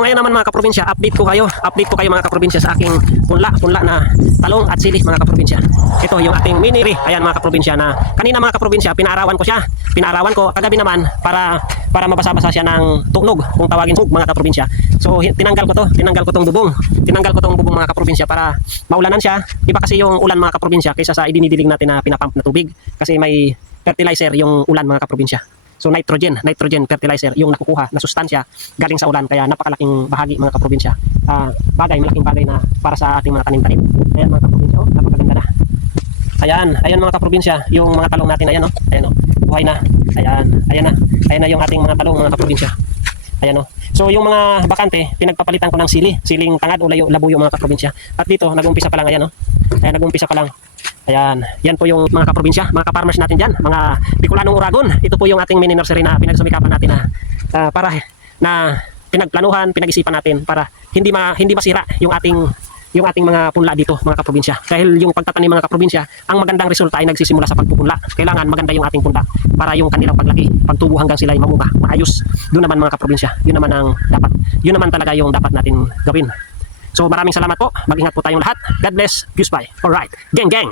So ngayon naman mga kaprobinsya, update ko kayo mga kaprobinsya sa aking punla na talong at sili mga kaprobinsya. Ito yung ating mini. Ayan mga kaprobinsya, na kanina mga kaprobinsya pinaarawan ko siya. Pinaarawan ko kagabi naman para mabasa-basa siya ng tunog, kung tawagin sug mga kaprobinsya. So tinanggal ko tong bubong. Tinanggal ko tong bubong mga kaprobinsya para maulanan siya. Iba kasi yung ulan mga kaprobinsya kaysa sa idinidilig natin na pinapump na tubig, kasi may fertilizer yung ulan mga kaprobinsya. So nitrogen fertilizer yung nakukuha na sustansya galing sa ulan, kaya napakalaking bahagi mga kaprobinsya. Malaking bagay na para sa ating mga tanim-tanim. Ayan mga kaprobinsya, napakaganda na. Ayan mga kaprobinsya, yung mga talong natin, ayan buhay na. Ayan na yung ating mga talong mga kaprobinsya. Ayan So yung mga bakante, pinagpapalitan ko ng siling tangad o labuyo mga kaprobinsya. At dito nag-umpisa pa lang, Ayan, nag-umpisa pa lang. Yan po yung mga kaprobinsya, mga ka-farmers natin dyan, mga Bicolanong Uragon. Ito po yung ating mini nursery na pinagsumikapan natin para pinagplanuhan, pinag-isipan natin para hindi masira yung ating mga punla dito mga kaprobinsya. Dahil yung pagtatanim mga kaprobinsya, ang magandang resulta ay nagsisimula sa pagpupunla. Kailangan maganda yung ating punla para yung kanilang paglaki, pagtubo hanggang sila ay mamunga, maayos. Doon naman mga kaprobinsya, yun naman talaga yung dapat natin gawin. So maraming salamat po. Mag-ingat po tayong lahat. God bless. Goodbye. Alright. Gang gang.